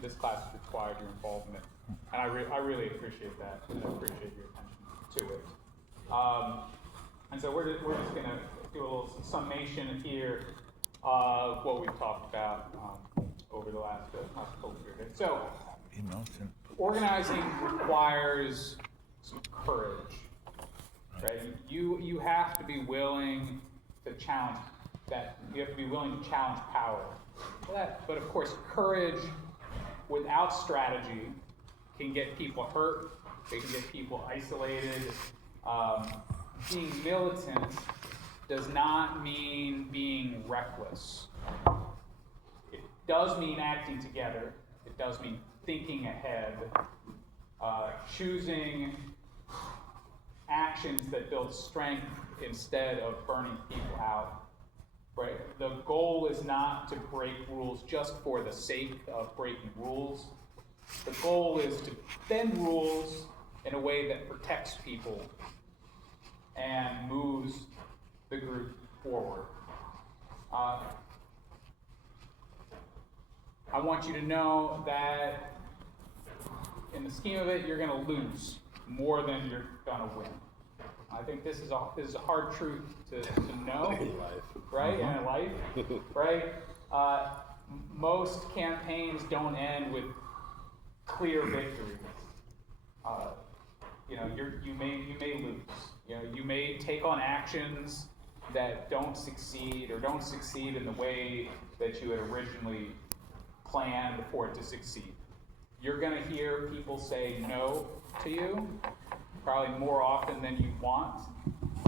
this class has required your involvement, and I really appreciate that, and I appreciate your attention to it. And so we're just going to do a little summation here of what we've talked about over the last couple of years. So, organizing requires some courage, right? You have to be willing to challenge that. You have to be willing to challenge power. But of course, courage without strategy can get people hurt. It can get people isolated. Being militant does not mean being reckless. It does mean acting together. It does mean thinking ahead, choosing actions that build strength instead of burning people out. Right? The goal is not to break rules just for the sake of breaking rules. The goal is to bend rules in a way that protects people and moves the group forward. I want you to know that in the scheme of it, you're going to lose more than you're going to win. I think this is a hard truth to know, in life. Right? Uh-huh. In life, right? Most campaigns don't end with clear victories. You may lose. You may take on actions that don't succeed in the way that you had originally planned for it to succeed. You're going to hear people say no to you, probably more often than you want.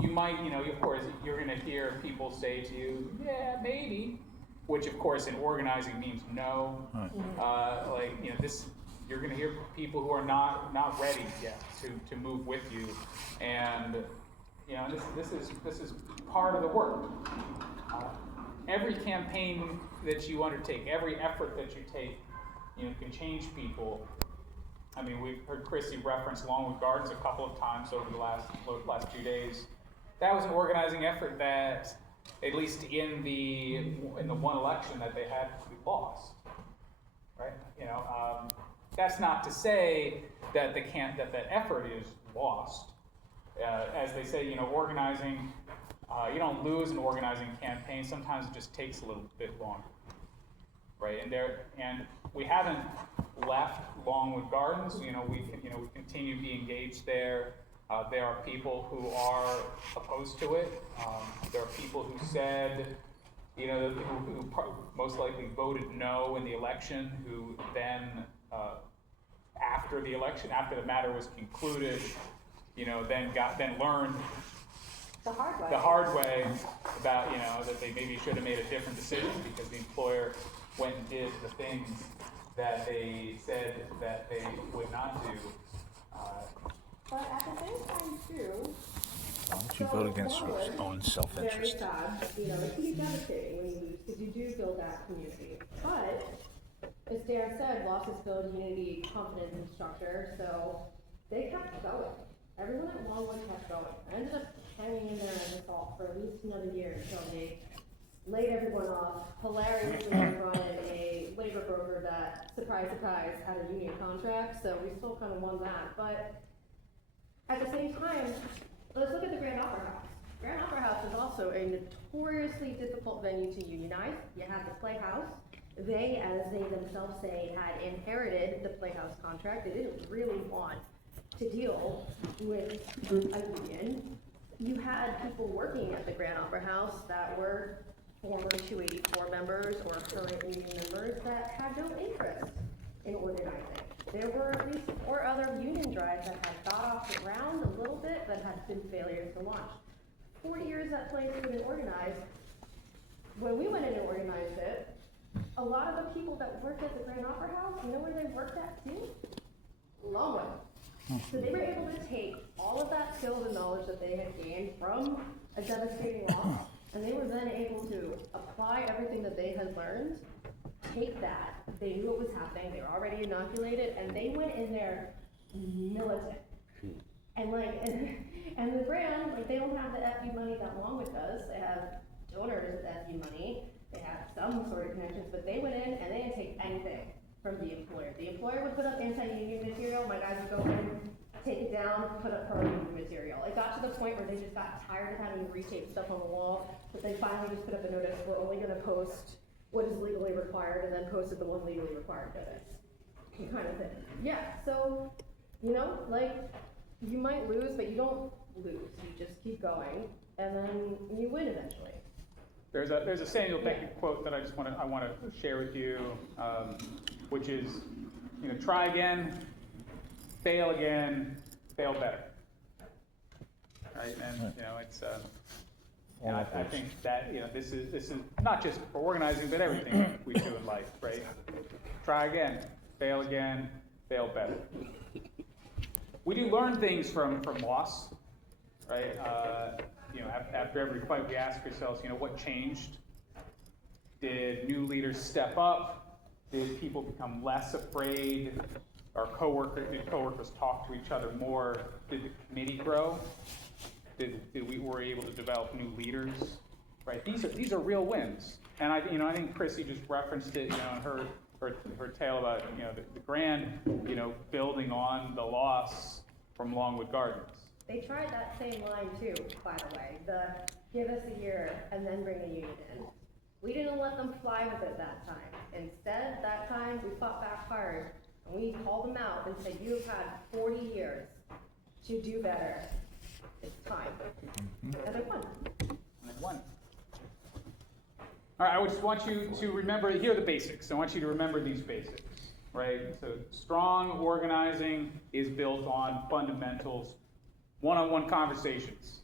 You might, of course, you're going to hear people say to you, yeah, maybe, which of course in organizing means no. You're going to hear people who are not ready yet to move with you, and this is part of the work. Every campaign that you undertake, every effort that you take, can change people. I mean, we've heard Chrissy reference Longwood Gardens a couple of times over the last few days. That was an organizing effort that, at least in the one election that they had, we lost. Right? That's not to say that that effort is lost. As they say, organizing, you don't lose an organizing campaign. Sometimes it just takes a little bit longer, right? And we haven't left Longwood Gardens. We continue to be engaged there. There are people who are opposed to it. There are people who said, who most likely voted no in the election, who then, after the election, after the matter was concluded, then learned the hard way about, that they maybe should have made a different decision because the employer went and did the things that they said that they would not do. But at the same time, too, why don't you vote against your own self-interest? Very sad. It can be devastating when you lose because you do build that community. But as Dan said, losses build unity, confidence, and structure. So they kept going. Everyone at Longwood kept going. I ended up hanging in there as a salt for at least another year until they laid everyone off. Hilariously, they run a labor broker that, surprise, surprise, had a union contract. So we still kind of won that. But at the same time, let's look at the Grand Opera House. Grand Opera House is also a notoriously difficult venue to unionize. You have the Playhouse. They, as they themselves say, had inherited the Playhouse contract. They didn't really want to deal with a union. You had people working at the Grand Opera House that were former 284 members or current union members that had no interest in organizing. There were at least 4 other union drives that had got off the ground a little bit but had been failures to launch. 4 years that place had been organized. When we went in and organized it, a lot of the people that worked at the Grand Opera House, you know where they worked at too? Longwood. So they were able to take all of that skills and knowledge that they had gained from a devastating loss, and they were then able to apply everything that they had learned, take that, they knew what was happening, they were already inoculated, and they went in there militant. And and the brand, they don't have the FU money that Longwood does. They have donors with FU money. They have some sort of connections, but they went in and they didn't take anything from the employer. The employer would put up anti-union material, my guys would go in, take it down, put up pro-union material. It got to the point where they just got tired of having to retape stuff on the wall, but they finally just put up a notice, we're only gonna post what is legally required, and then posted the one legally required notice. Kind of thing. Yeah, so, you know, like, you might lose, but you don't lose. You just keep going, and then you win eventually. There's a Samuel Beckett quote that I want to share with you, which is, you know, try again, fail better. Right, and you know, it's and I think that, you know, this is not just for organizing, but everything we do in life, right? Try again, fail better. We do learn things from loss, right? You know, after every fight, we ask ourselves, you know, what changed? Did new leaders step up? Did people become less afraid? Did coworkers talk to each other more? Did the committee grow? Were we able to develop new leaders? Right. These are real wins. And I think Chrissy just referenced it, you know, in her tale about, you know, the grand, you know, building on the loss from Longwood Gardens. They tried that same line too, by the way, the give us a year and then bring the union in. We didn't let them fly with it that time. Instead, that time, we fought back hard, and we called them out and said, you have had 40 years to do better. It's time. And they won. All right, I just want you to remember, here are the basics. I want you to remember these basics, right? So strong organizing is built on fundamentals. One-on-one conversations.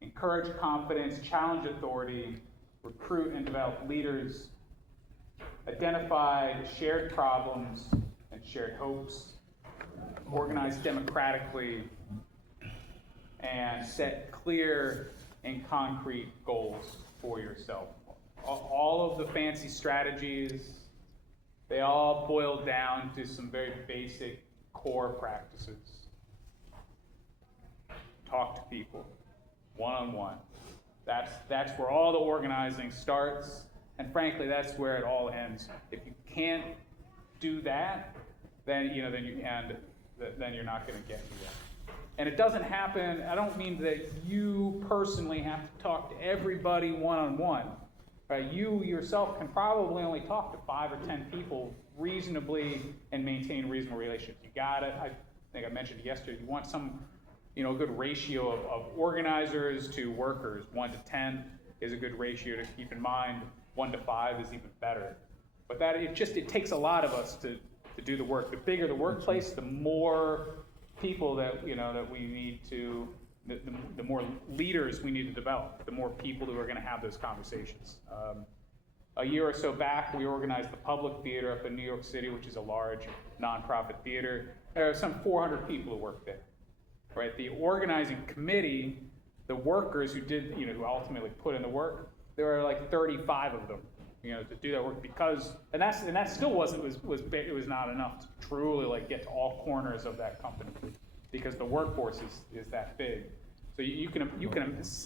Encourage confidence, challenge authority, recruit and develop leaders, identify shared problems and shared hopes, organize democratically, and set clear and concrete goals for yourself. All of the fancy strategies, they all boil down to some very basic core practices. Talk to people, one-on-one. That's where all the organizing starts, and frankly, that's where it all ends. If you can't do that, then you're not going to get anywhere. And it doesn't happen. I don't mean that you personally have to talk to everybody one-on-one. Right? You yourself can probably only talk to 5 or 10 people reasonably and maintain reasonable relationships. You got it. I think I mentioned it yesterday. You want some, you know, a good ratio of organizers to workers. 1 to 10 is a good ratio to keep in mind. 1 to 5 is even better. But it takes a lot of us to do the work. The bigger the workplace, the more people that we need to, the more leaders we need to develop, the more people who are going to have those conversations. A year or so back, we organized the Public Theater up in New York City, which is a large nonprofit theater. There are some 400 people who work there. Right, the organizing committee, the workers who ultimately put in the work, there were like 35 of them, you know, to do that work and that still was not enough to truly like get to all corners of that company, because the workforce is that big. So you can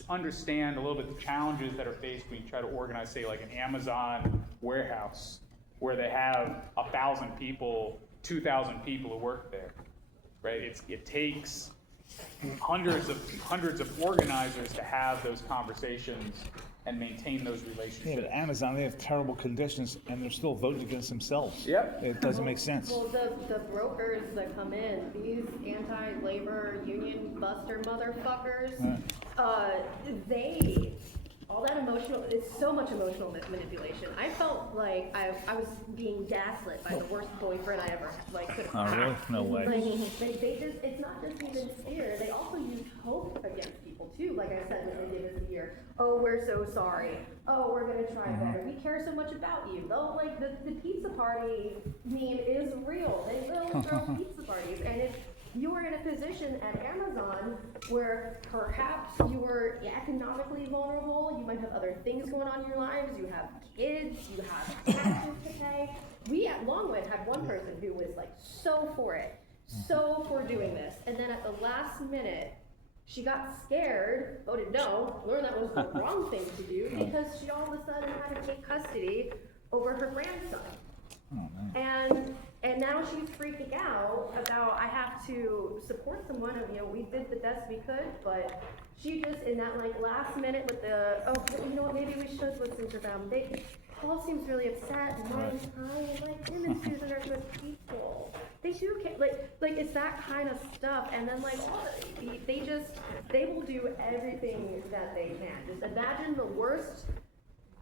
understand a little bit the challenges that are faced when you try to organize, say, like an Amazon warehouse where they have 1,000 people, 2,000 people who work there, right? It takes hundreds of organizers to have those conversations and maintain those relationships. Yeah, but Amazon, they have terrible conditions, and they're still voting against themselves. Yep. It doesn't make sense. Well, the brokers that come in, these anti-labor union buster motherfuckers, all that it's so much emotional manipulation. I felt like I was being gaslit by the worst boyfriend I ever could have Oh, had. really? No way. It's not just even fear, they also use hope against people too, like I said when they gave us a year. Oh, we're so sorry. Oh, we're gonna try better. We care so much about you. Though, like the pizza party meme is real. They will throw pizza parties, and if you are in a position at Amazon where perhaps you were economically vulnerable, you might have other things going on in your lives, you have kids, you have taxes to pay. We at Longwood had one person who was like so for it, so for doing this, and then at the last minute, she got scared, voted no, learned that was the wrong thing to do because she all of a sudden had to take custody over her grandson. And now she's freaking out about, I have to support someone, and, we did the best we could, but she just, in that, like, last minute with the, oh, well, you know what, maybe we should listen to them. Paul seems really upset, and Ryan's crying, like, him and Susan are good people. They do care, like, it's that kind of stuff, and then, like, they will do everything that they can. Just imagine the worst,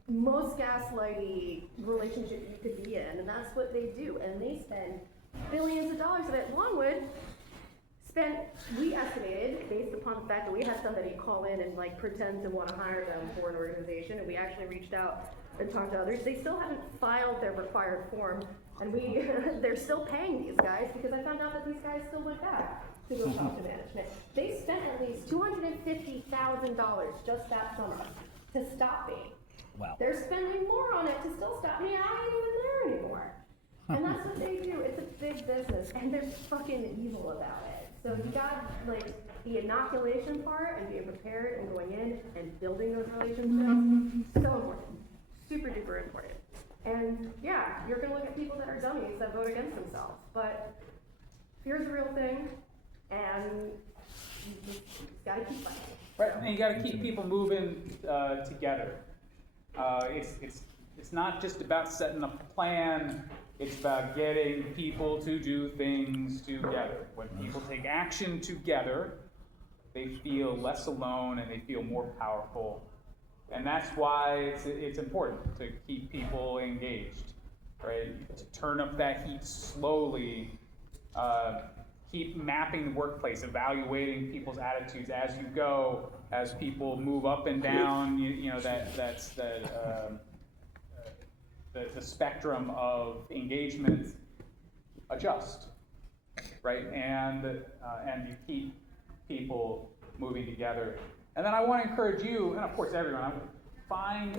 most gaslighty relationship you could be in, and that's what they do, and they spend billions of dollars of it. Longwood we estimated, based upon the fact that we had somebody call in and, like, pretend to want to hire them for an organization, and we actually reached out and talked to others. They still haven't filed their required form, and they're still paying these guys, because I found out that these guys still went back to go talk to management. They spent at least $250,000 just that summer to stop me. Wow. They're spending more on it to still stop me, and I ain't even there anymore. And that's what they do. It's a big business, and they're fucking evil about it. So you got, like, the inoculation part and being prepared and going in and building those relationships, so important. Super duper important. And yeah, you're gonna look at people that are dummies that vote against themselves, but here's the real thing, and you just gotta keep fighting. Right, and you gotta keep people moving together. It's not just about setting up a plan, it's about getting people to do things together. When people take action together, they feel less alone and they feel more powerful. And that's why it's important to keep people engaged, right? To turn up that heat slowly, keep mapping the workplace, evaluating people's attitudes as you go, as people move up and down, that's the spectrum of engagement adjust, right? And you keep people moving together. And then I want to encourage you, and of course everyone, find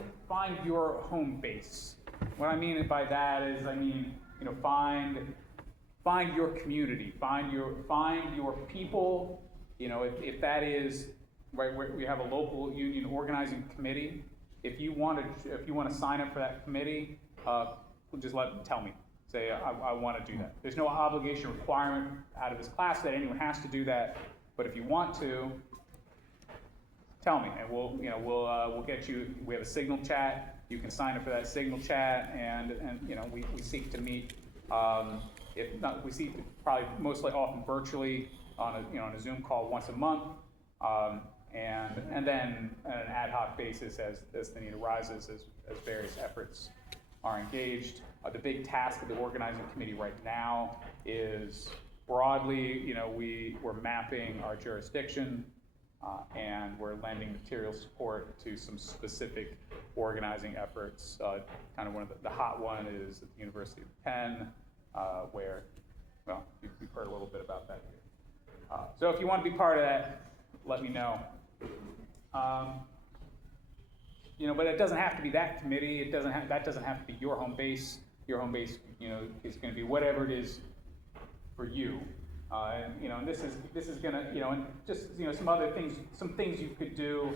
your home base. What I mean by that is, find your community, find your people. If that is right, we have a local union organizing committee. If you want to sign up for that committee, just tell me. Say I want to do that. There's no obligation requirement out of this class that anyone has to do that. But if you want to, tell me, and we'll get you. We have a Signal chat. You can sign up for that Signal chat, and we seek to meet. If not, we see probably mostly often virtually on a Zoom call once a month, and then on an ad hoc basis as the need arises, as various efforts are engaged. The big task of the organizing committee right now is broadly, we're mapping our jurisdiction, and we're lending material support to some specific organizing efforts. Kind of one of the hot one is at the University of Penn, where, well, you've heard a little bit about that here. So if you want to be part of that, let me know. But it doesn't have to be that committee. That doesn't have to be your home base. Your home base, is going to be whatever it is for you. And this is going to, and just some other things, some things you could do.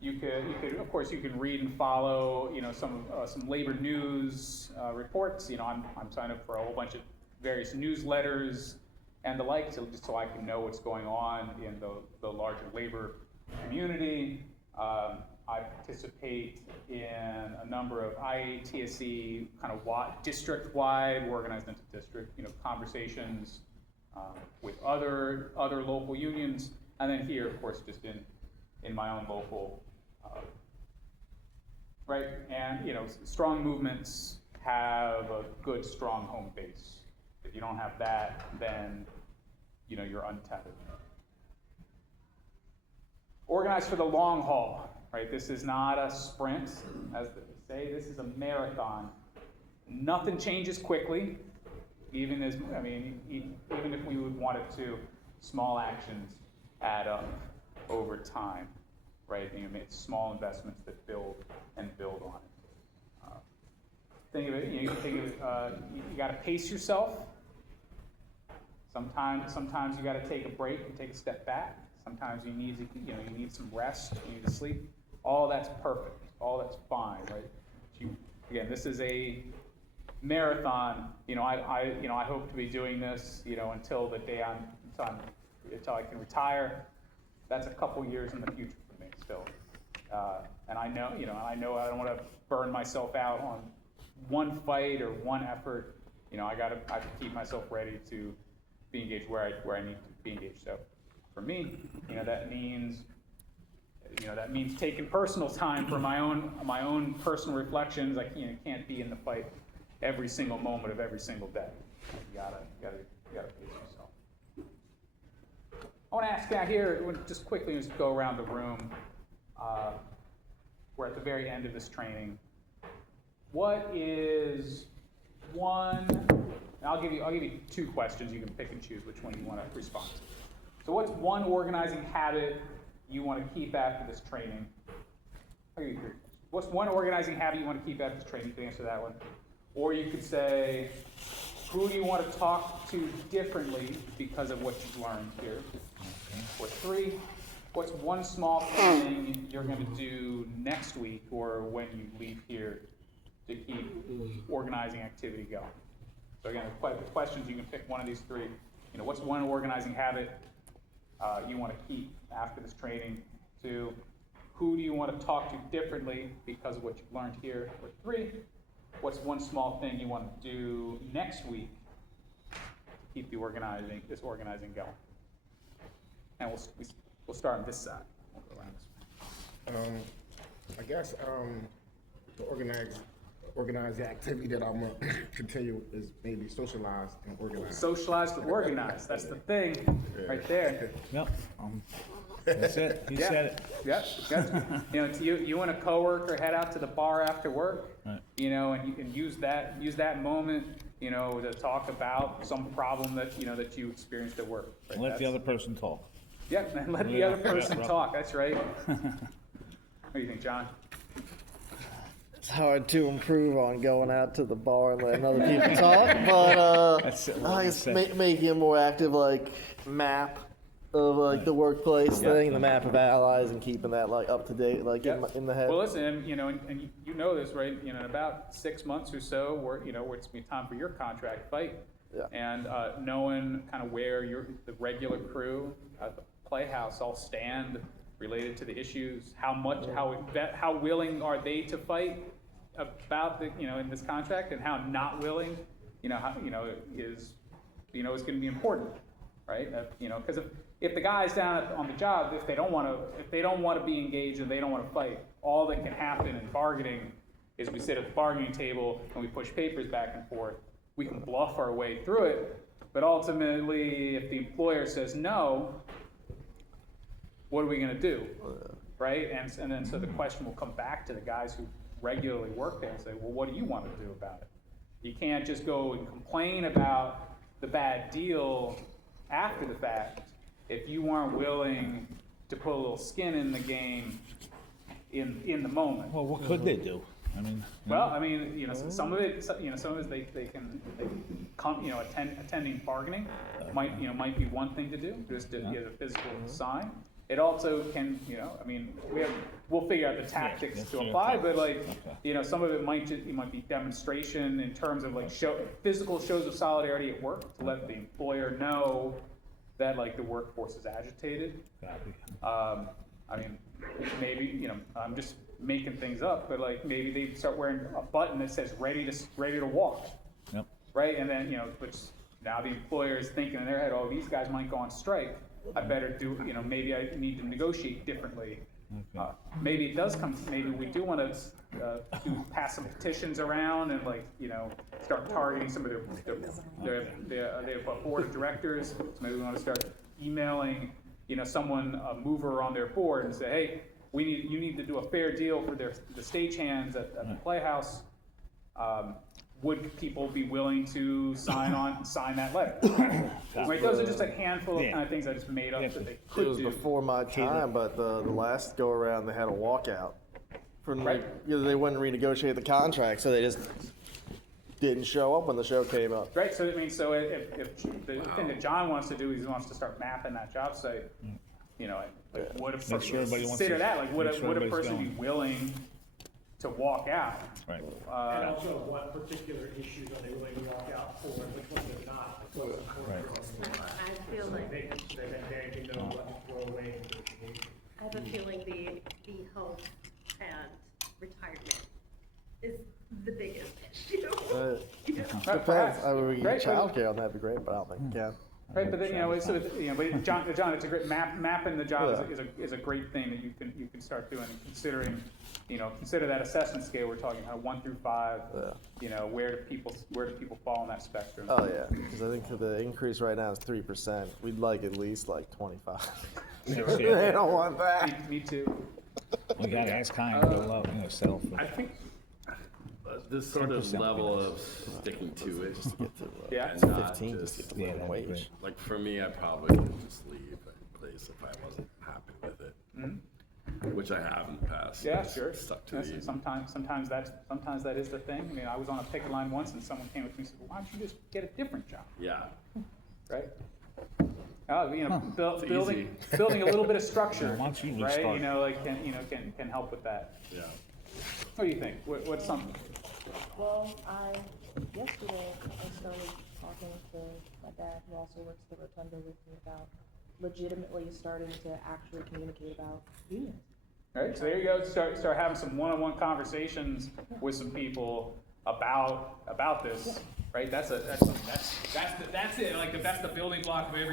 You could, of course, you can read and follow, some labor news reports. I'm signed up for a whole bunch of various newsletters and the like, just so I can know what's going on in the larger labor community. I participate in a number of IATSE kind of district-wide, organized into district, conversations with other local unions, and then here, of course, just in my own local. Right, and strong movements have a good, strong home base. If you don't have that, then you're untethered. Organize for the long haul. Right, this is not a sprint, as they say. This is a marathon. Nothing changes quickly, even if we would want it to. Small actions add up over time. Right, make small investments that build and build on it. Think of it. You got to pace yourself. Sometimes you got to take a break and take a step back. Sometimes you need some rest. You need to sleep. All that's perfect. All that's fine, right? again, this is a marathon. I hope to be doing this, until the day until I can retire. That's a couple years in the future for me still. And I know, I don't want to burn myself out on one fight or one effort. I have to keep myself ready to be engaged where I need to be engaged. So for me, that means taking personal time for my own personal reflections. I can't be in the fight every single moment of every single day. You gotta pace yourself. I want to ask out here, just quickly, just go around the room. We're at the very end of this training. What is one? I'll give you 2 questions. You can pick and choose which one you want to respond to. So, what's one organizing habit you want to keep after this training? I'll give you 3. What's one organizing habit you want to keep after this training? You can answer that one. Or you could say, who do you want to talk to differently because of what you've learned here? Or 3, what's one small thing you're going to do next week or when you leave here to keep organizing activity going? So again, the questions, you can pick one of these 3. What's one organizing habit you want to keep after this training? 2, who do you want to talk to differently because of what you've learned here? Or 3, what's one small thing you want to do next week to keep this organizing going? And we'll start on this side. We'll go around this way. I guess to organize the activity that I'm gonna continue is maybe socialize and organize. Socialize to organize. That's the thing right there. Yep. That's it. He said it. Yep. You and a coworker head out to the bar after work. Right. And you can use that moment, to talk about some problem that you experienced at work. Right? Let the other person talk. Yep, and let the other person talk. That's right. What do you think, John? It's hard to improve on going out to the bar and letting other people talk, but That's it. I guess making a more active map of the workplace thing, the map of allies, and keeping that up to date in the head. Well, listen, and you know this, right? In about 6 months or so, it's be time for your contract fight, and knowing kind of where the regular crew at the Playhouse all stand related to the issues, how willing are they to fight about in this contract, and how not willing, is going to be important, right? Because if the guys down on the job, if they don't want to be engaged and they don't want to fight, all that can happen in bargaining is we sit at the bargaining table and we push papers back and forth. We can bluff our way through it, but ultimately, if the employer says no, what are we going to do, right? And then so the question will come back to the guys who regularly work there and say, well, what do you want to do about it? You can't just go and complain about the bad deal after the fact if you aren't willing to put a little skin in the game in the moment. Well, what could they do? I mean. Some of it, they can come, attending bargaining might be one thing to do, just to get a physical sign. It also can, we'll figure out the tactics to apply, but some of it might be demonstration in terms of physical shows of solidarity at work to let the employer know that the workforce is agitated. Maybe I'm just making things up, but maybe they start wearing a button that says ready to walk. Yep. Right, and then which now the employer is thinking in their head, oh, these guys might go on strike. I better do, maybe I need to negotiate differently. Okay. Maybe it does come. Maybe we do want to pass some petitions around and start targeting some of their board of directors. So maybe we want to start emailing someone, a mover on their board, and say, hey, you need to do a fair deal for the stagehands at the Playhouse. Would people be willing to sign that letter? Right, those are just a handful of kind of things I just made up that they could do. It was before my time, but the last go around they had a walkout. They wouldn't renegotiate the contract, so they just didn't show up when the show came up. Right, so if the thing that John wants to do is he wants to start mapping that job site, would a person consider that? Would a person be willing to walk out. Right. And also, what particular issues are they willing to walk out for, and which ones they're not? It's also important. I feel like, They know what to throw away in negotiation. I have a feeling the health and retirement is the biggest issue. Depends. I mean, we can Right, get but- childcare on that'd be great, but I don't think we can. Right, but then, but John, it's a great mapping the job Yeah. is a great thing that you can start doing, and considering, consider that assessment scale, we're talking kind of 1 through 5. Yeah. Where do people fall on that spectrum? Oh yeah, because I think the increase right now is 3%. We'd like at least like 25. They don't want that. Me too. We gotta ask kind of go up, settle for. I think this sort of 10% level of sticking to it, Yeah. and not 15 just, just to get the Yeah, living that'd be wage. great. like for me, I probably would just leave a place if I wasn't happy with it, which I have in the past. Yeah, Just sure. Stuck to Yes, the. sometimes that is the thing. I mean, I was on a picket line once, and someone came up to me and said, "Well, why don't you just get a different job?" Yeah. Right? It's Building a little bit of structure, Once you right? start- Can help with that. Yeah. What do you think? What's something? Well, yesterday, I started talking to my dad, who also works at the Rotunda with me, about legitimately starting to actually communicate about unions. Right, so there you go. Start having some one-on-one conversations with some people about this. Right, that's it. Like that's the building block of every